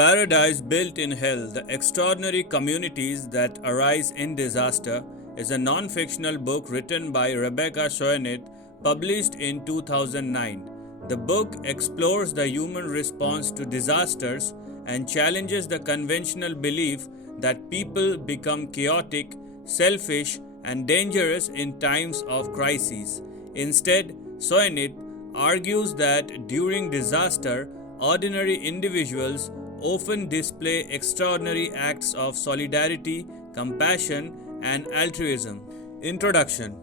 Paradise Built in Hell: The Extraordinary Communities That Arise in Disaster is a non-fictional book written by Rebecca Solnit, published in 2009. The book explores the human response to disasters and challenges the conventional belief that people become chaotic, selfish, and dangerous in times of crises. Instead, Solnit argues that during disaster, ordinary individuals often display extraordinary acts of solidarity, compassion, and altruism. Introduction.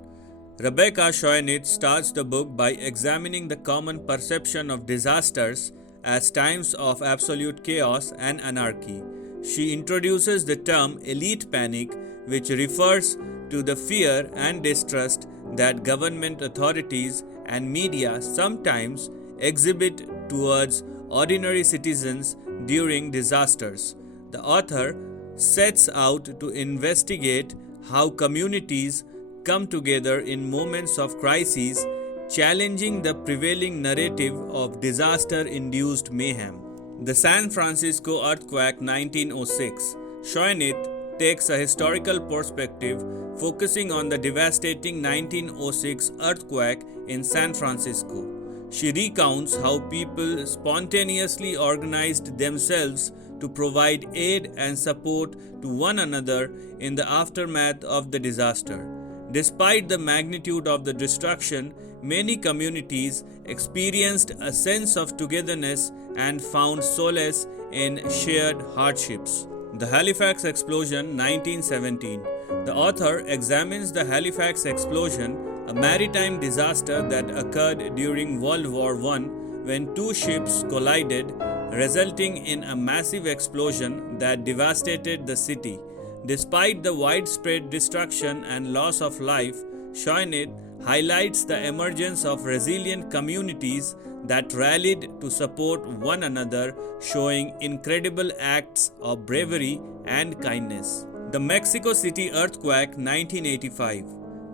Rebecca Solnit starts the book by examining the common perception of disasters as times of absolute chaos and anarchy. She introduces the term elite panic, which refers to the fear and distrust that government authorities and media sometimes exhibit towards ordinary citizens during disasters. The author sets out to investigate how communities come together in moments of crisis, challenging the prevailing narrative of disaster-induced mayhem. The San Francisco earthquake 1906. Solnit takes a historical perspective, focusing on the devastating 1906 earthquake in San Francisco. She recounts how people spontaneously organized themselves to provide aid and support to one another in the aftermath of the disaster. Despite the magnitude of the destruction, many communities experienced a sense of togetherness and found solace in shared hardships. The Halifax explosion 1917. The author examines the Halifax explosion, a maritime disaster that occurred during World War I when two ships collided, resulting in a massive explosion that devastated the city. Despite the widespread destruction and loss of life, Solnit highlights the emergence of resilient communities that rallied to support one another, showing incredible acts of bravery and kindness. The Mexico City earthquake 1985.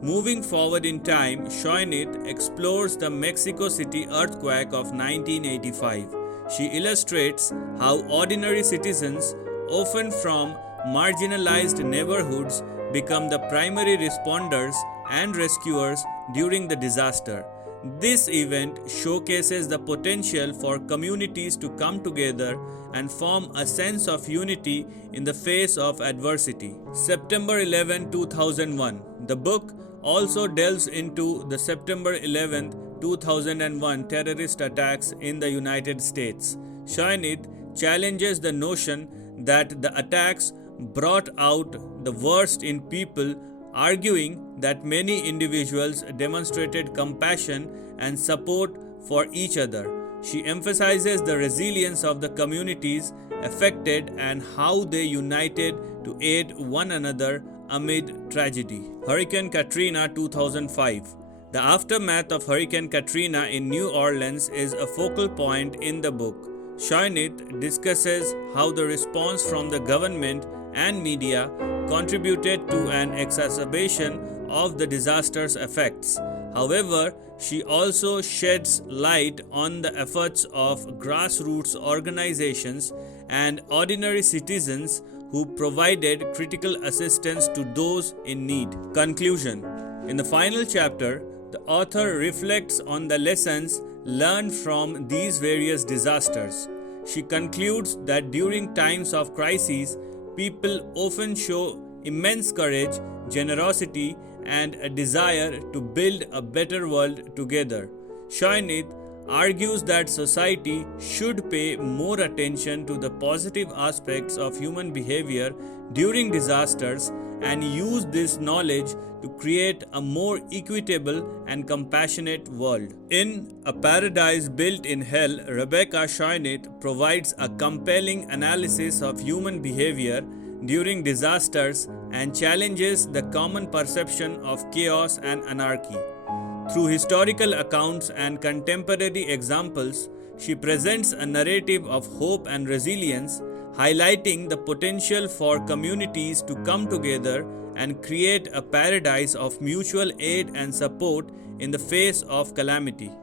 Moving forward in time, Solnit explores the Mexico City earthquake of 1985. She illustrates how ordinary citizens, often from marginalized neighborhoods, become the primary responders and rescuers during the disaster. This event showcases the potential for communities to come together and form a sense of unity in the face of adversity. September 11, 2001. The book also delves into the September 11, 2001 terrorist attacks in the United States. Solnit challenges the notion that the attacks brought out the worst in people, arguing that many individuals demonstrated compassion and support for each other. She emphasizes the resilience of the communities affected and how they united to aid one another amid tragedy. Hurricane Katrina 2005. The aftermath of Hurricane Katrina in New Orleans is a focal point in the book. Solnit discusses how the response from the government and media contributed to an exacerbation of the disaster's effects. However, she also sheds light on the efforts of grassroots organizations and ordinary citizens who provided critical assistance to those in need. Conclusion. In the final chapter, the author reflects on the lessons learned from these various disasters. She concludes that during times of crisis, people often show immense courage, generosity, and a desire to build a better world together. Solnit argues that society should pay more attention to the positive aspects of human behavior during disasters and use this knowledge to create a more equitable and compassionate world. In A Paradise Built in Hell, Rebecca Solnit provides a compelling analysis of human behavior during disasters and challenges the common perception of chaos and anarchy. Through historical accounts and contemporary examples, she presents a narrative of hope and resilience, highlighting the potential for communities to come together and create a paradise of mutual aid and support in the face of calamity.